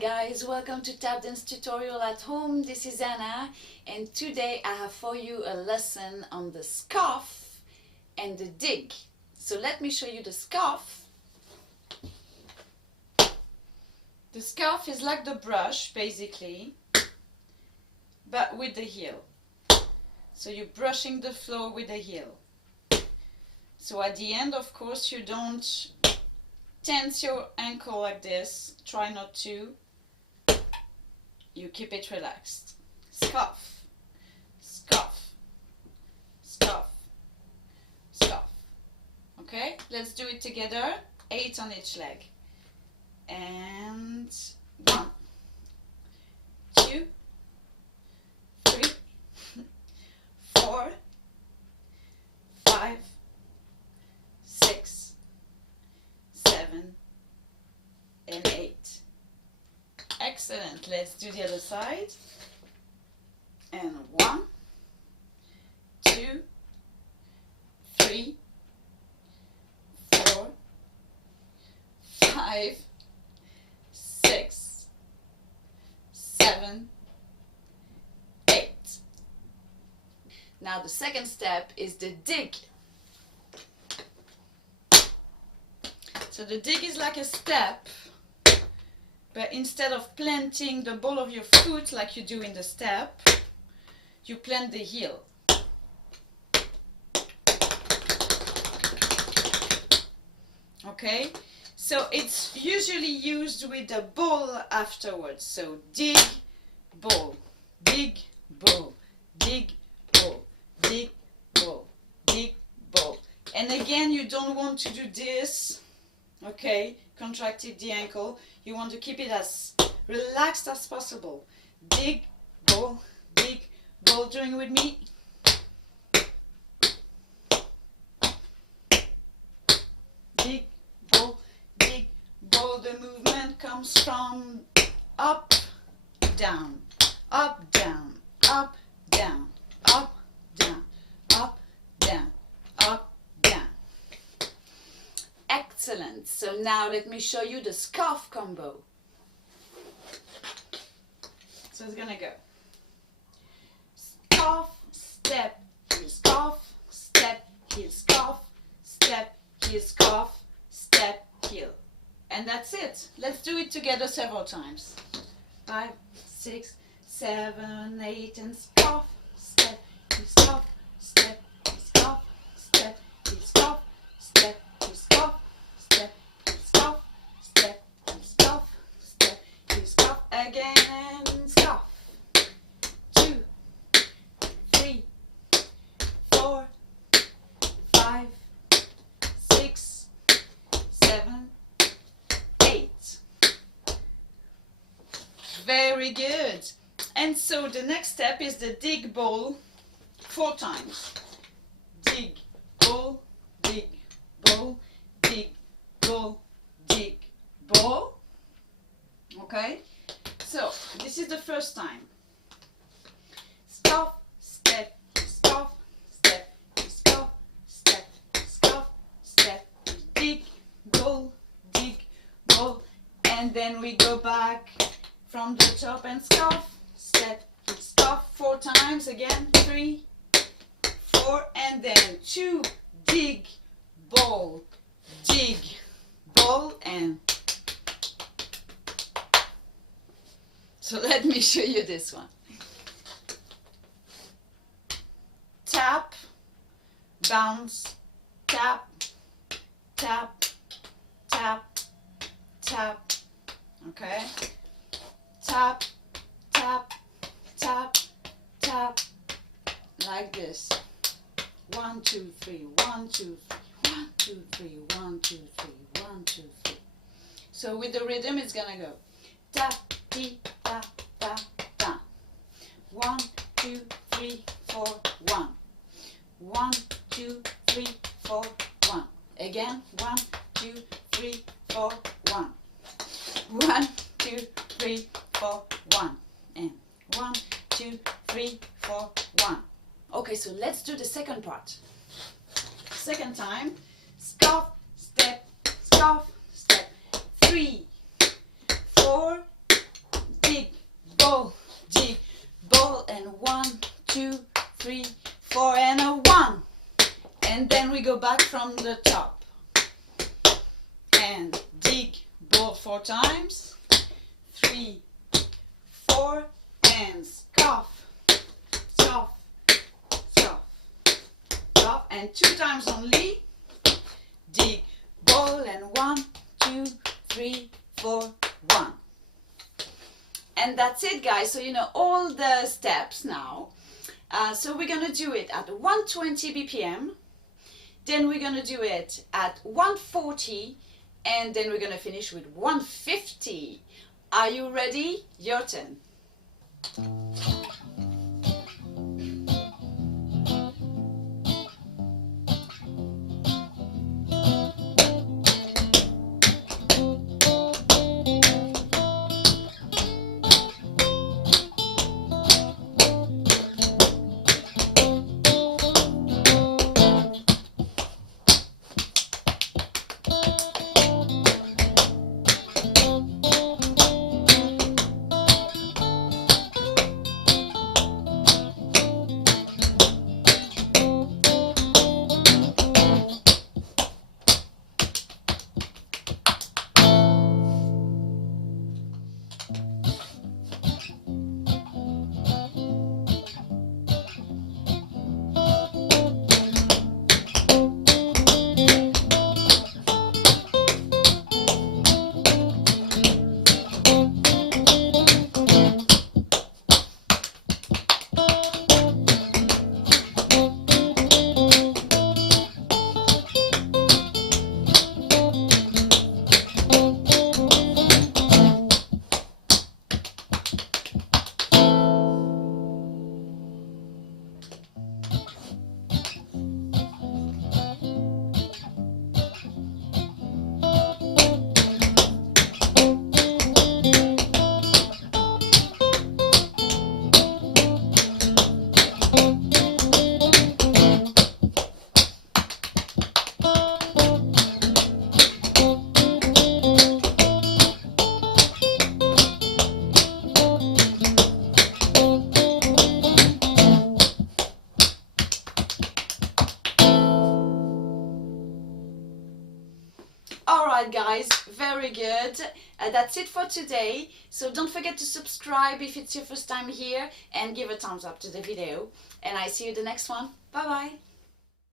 Hi guys, welcome to Tap Dance Tutorial at Home. This is Anna and today I have for you a lesson on the scuff and the dig. So let me show you the scuff. The scuff is like the brush basically, but with the heel. So you're brushing the floor with the heel. So at the end, of course, you don't tense your ankle like this. Try not to. You keep it relaxed. Scuff, scuff, scuff, scuff. Okay, let's do it together. 8 on each leg. And 1, 2, 3, 4, 5, 6, 7, and 8. Excellent. Let's do the other side. And 1, 2, 3, 4, 5, 6, 7, 8. Now the second step is the dig. So the dig is like a step, but instead of planting the ball of your foot like you do in the step, you plant the heel. Okay, so it's usually used with a ball afterwards. So dig, ball, dig, ball, dig, ball, dig, ball, dig, ball. And again, you don't want to do this. Okay, contracted the ankle. You want to keep it as relaxed as possible. Dig, ball, doing it with me. Dig, ball, the movement comes from up, down, up, down, up, down, up, down, up, down, up, down. Excellent. So now let me show you the scuff combo. So it's gonna go scuff, step, heel, scuff, step, heel, scuff, step, heel, scuff, step, heel. And that's it. Let's do it together several times. 5, 6, 7, 8, and scuff, step, heel, scuff, step, heel, scuff, step, heel, scuff, step, heel, scuff, step, heel, scuff, step, heel, scuff, step, heel, scuff, again, and scuff. 2, 3, 4, 5, 6, 7, 8. Very good. And so the next step is the dig ball 4 times. Dig, ball, dig, ball, dig, ball, dig, ball. Okay? So this is the first time. Scuff, step, scuff, step, scuff, step, scuff, step, dig, ball, and then we go back from the top and scuff, step, scuff 4 times again. 3, 4, and then 2, dig, ball, and so let me show you this one. Tap, bounce, tap, tap, tap, tap. Okay? Tap, tap, tap, tap. Like this. 1, 2, 3, 1, 2, 3, 1, 2, 3, 1, 2, 3, 1, 2, 3. So with the rhythm, it's gonna go tap, ti, ta, ta, ta. 1, 2, 3, 4, 1. 1, 2, 3, 4, 1. Again, 1, 2, 3, 4, 1. 1, 2, 3, 4, 1. And 1, 2, 3, 4, 1. Okay, so let's do the second part. Second time. Scuff, step, 3, 4, back from the top and dig ball 4 times. 3, 4, and scuff, scuff, scuff, scuff, and 2 times only. Dig ball and 1, 2, 3, 4, 1. And that's it, guys. So you know all the steps now. So we're gonna do it at 120 BPM, then we're gonna do it at 140, and then we're gonna finish with 150. Are you ready? Your turn. Alright guys, very good. That's it for today. So don't forget to subscribe if it's your first time here and give a thumbs up to the video. And I see you the next one. Bye bye.